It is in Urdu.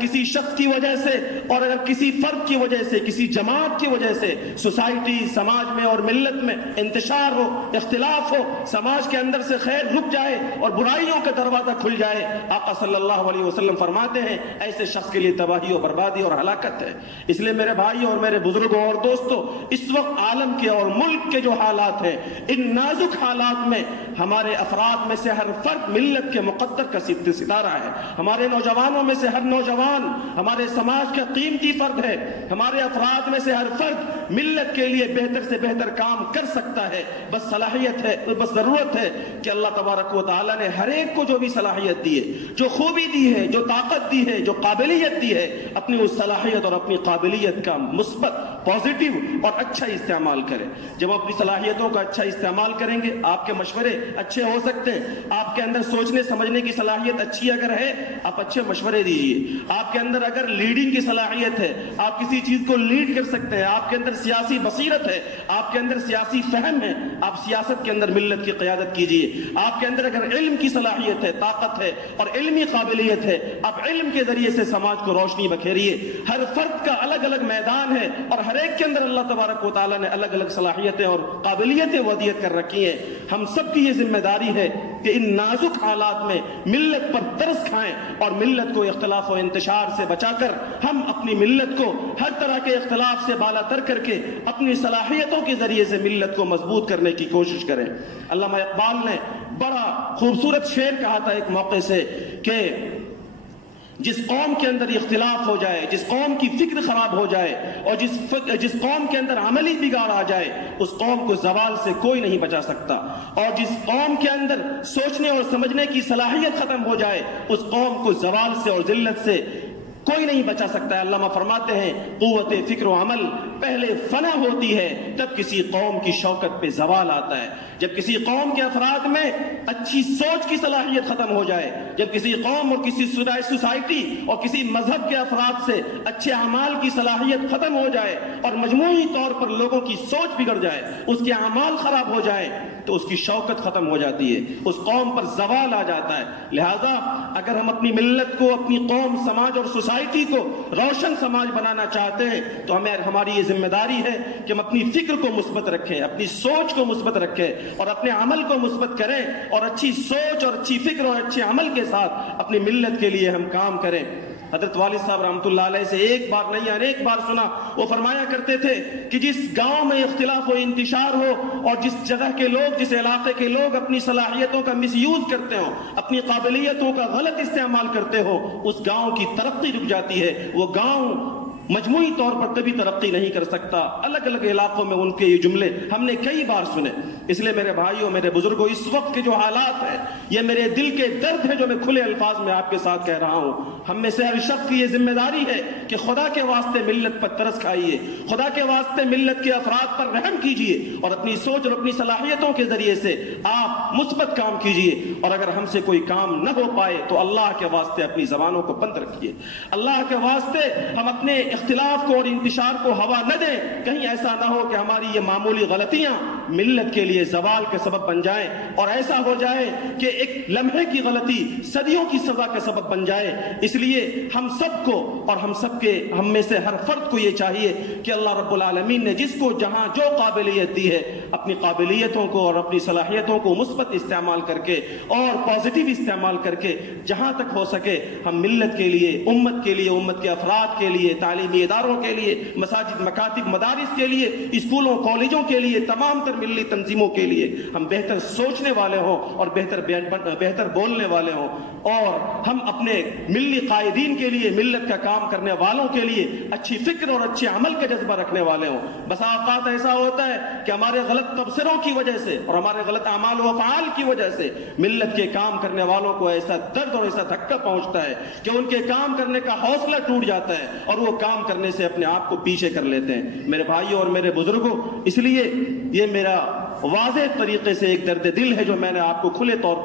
کسی شخص کی وجہ سے اور اگر کسی فرد کی وجہ سے، کسی جماعت کی وجہ سے سوسائٹی، سماج میں اور ملت میں انتشار ہو، اختلاف ہو، سماج کے اندر سے خیر رک جائے اور برائیوں کا دروازہ کھل جائے، آقا صلی اللہ علیہ وسلم فرماتے ہیں ایسے شخص کے لیے تباہی و بربادی اور ہلاکت ہے۔ اس لیے میرے بھائیوں اور میرے بزرگوں اور دوستوں، اس وقت عالم کے اور ملک کے جو حالات ہیں، ان نازک حالات میں ہمارے افراد میں سے ہر فرد ملت کے مقدر کا ستارہ ہے۔ ہمارے نوجوانوں میں سے ہر نوجوان ہمارے سماج کا قیمتی فرد ہے۔ ہمارے افراد میں سے ہر فرد ملت کے لیے بہتر سے بہتر کام کر سکتا ہے۔ بس صلاحیت ہے، بس ضرورت ہے کہ اللہ تبارک و تعالیٰ نے ہر ایک کو جو بھی صلاحیت دی ہے، جو خوبی دی ہے، جو طاقت دی ہے، جو قابلیت دی ہے، اپنی اس صلاحیت اور اپنی قابلیت کا مثبت، پازیٹیو اور اچھا استعمال کریں۔ جب اپنی صلاحیتوں کا اچھا استعمال کریں گے، آپ کے مشورے اچھے ہو سکتے ہیں۔ آپ کے اندر سوچنے سمجھنے کی صلاحیت اچھی اگر ہے، آپ اچھے مشورے دیجیے۔ آپ کے اندر اگر لیڈنگ کی صلاحیت ہے، آپ کسی چیز کو لیڈ کر سکتے ہیں، آپ کے اندر سیاسی بصیرت ہے، آپ کے اندر سیاسی فہم ہے، آپ سیاست کے اندر ملت کی قیادت کیجیے۔ آپ کے اندر اگر علم کی صلاحیت ہے، طاقت ہے اور علمی قابلیت ہے، آپ علم کے ذریعے سے سماج کو روشنی بکھیریے۔ ہر فرد کا الگ الگ میدان ہے اور ہر ایک کے اندر اللہ تبارک و تعالیٰ نے الگ الگ صلاحیتیں اور قابلیتیں ودیت کر رکھی ہیں۔ ہم سب کی یہ ذمہ داری ہے کہ ان نازک حالات میں ملت پر ترس کھائیں اور ملت کو اختلاف و انتشار سے بچا کر ہم اپنی ملت کو ہر طرح کے اختلاف سے بالا تر کر کے اپنی صلاحیتوں کے ذریعے سے ملت کو مضبوط کرنے کی کوشش کریں۔ علامہ اقبال نے بڑا خوبصورت شعر کہا تھا ایک موقع سے کہ جس قوم کے اندر اختلاف ہو جائے، جس قوم کی فکر خراب ہو جائے اور جس قوم کے اندر عملی بگاڑ آ جائے، اس قوم کو زوال سے کوئی نہیں بچا سکتا، اور جس قوم کے اندر سوچنے اور سمجھنے کی صلاحیت ختم ہو جائے، اس قوم کو زوال سے اور ذلت سے کوئی نہیں بچا سکتا ہے۔ علامہ فرماتے ہیں قوت فکر و عمل پہلے فنا ہوتی ہے، تب کسی قوم کی شوکت پہ زوال آتا ہے۔ جب کسی قوم کے افراد میں اچھی سوچ کی صلاحیت ختم ہو جائے، جب کسی قوم اور کسی سوسائٹی اور کسی مذہب کے افراد سے اچھے اعمال کی صلاحیت ختم ہو جائے اور مجموعی طور پر لوگوں کی سوچ بگڑ جائے، اس کے اعمال خراب ہو جائے، تو اس کی شوکت ختم ہو جاتی ہے، اس قوم پر زوال آ جاتا ہے۔ لہذا اگر ہم اپنی ملت کو، اپنی قوم، سماج اور سوسائٹی کو روشن سماج بنانا چاہتے ہیں تو ہماری یہ ذمہ داری ہے کہ ہم اپنی فکر کو مثبت رکھیں، اپنی سوچ کو مثبت رکھیں اور اپنے عمل کو مثبت کریں، اور اچھی سوچ اور اچھی فکر اور اچھے عمل کے ساتھ اپنی ملت کے لیے ہم کام کریں۔ حضرت والد صاحب رحمۃ اللہ علیہ سے ایک بار نہیں انیک بار سنا، وہ فرمایا کرتے تھے کہ جس گاؤں میں اختلاف و انتشار ہو اور جس جگہ کے لوگ، جس علاقے کے لوگ اپنی صلاحیتوں کا مس یوز کرتے ہو، اپنی قابلیتوں کا غلط استعمال کرتے ہو، اس گاؤں کی ترقی رک جاتی ہے۔ وہ گاؤں مجموعی طور پر کبھی ترقی نہیں کر سکتا۔ الگ الگ علاقوں میں ان کے یہ جملے ہم نے کئی بار سنے۔ اس لیے میرے بھائیوں، میرے بزرگوں، اس وقت کے جو حالات ہیں، یہ میرے دل کے درد ہے جو میں کھلے الفاظ میں آپ کے ساتھ کہہ رہا ہوں۔ ہم میں سے ہر شخص کی یہ ذمہ داری ہے کہ خدا کے واسطے ملت پر ترس کھائیے، خدا کے واسطے ملت کے افراد پر رحم کیجیے اور اپنی سوچ اور اپنی صلاحیتوں کے ذریعے سے آپ مثبت کام کیجیے۔ اور اگر ہم سے کوئی کام نہ ہو پائے تو اللہ کے واسطے اپنی زبانوں کو بند رکھیے، اللہ کے واسطے ہم اپنے اختلاف کو اور انتشار کو ہوا نہ دیں۔ کہیں ایسا نہ ہو کہ ہماری یہ معمولی غلطیاں ملت کے لیے زوال کے سبب بن جائیں، اور ایسا ہو جائے کہ ایک لمحے کی غلطی صدیوں کی سزا کا سبب بن جائے۔ اس لیے ہم سب کو اور ہم میں سے ہر فرد کو یہ چاہیے کہ اللہ رب العالمین نے جس کو جہاں جو قابلیت دی ہے، اپنی قابلیتوں کو اور اپنی صلاحیتوں کو مثبت استعمال کر کے اور پازیٹیو استعمال کر کے جہاں تک ہو سکے ہم ملت کے لیے، امت کے لیے، امت کے افراد کے لیے، تعلیمی اداروں کے لیے، مساجد، مکاتب، مدارس کے لیے، اسکولوں، کالجوں کے لیے، تمام تر ملی تنظیموں کے لیے ہم بہتر سوچنے والے ہوں اور بہتر بولنے والے ہوں، اور ہم اپنے ملی قائدین کے لیے، ملت کا کام کرنے والوں کے لیے اچھی فکر اور اچھے عمل کا جذبہ رکھنے والے ہوں۔ بس اوقات ایسا ہوتا ہے کہ ہمارے غلط تبصروں کی وجہ سے اور ہمارے غلط اعمال و افعال کی وجہ سے ملت کے کام کرنے والوں کو ایسا درد اور ایسا دھکا پہنچتا ہے کہ ان کے کام کرنے کا حوصلہ ٹوٹ جاتا ہے اور وہ کام کرنے سے اپنے آپ کو پیچھے کر لیتے ہیں۔ میرے بھائیوں اور میرے بزرگوں، اس لیے یہ میرا واضح طریقے سے ایک درد دل ہے جو میں نے آپ کو کھلے طور پر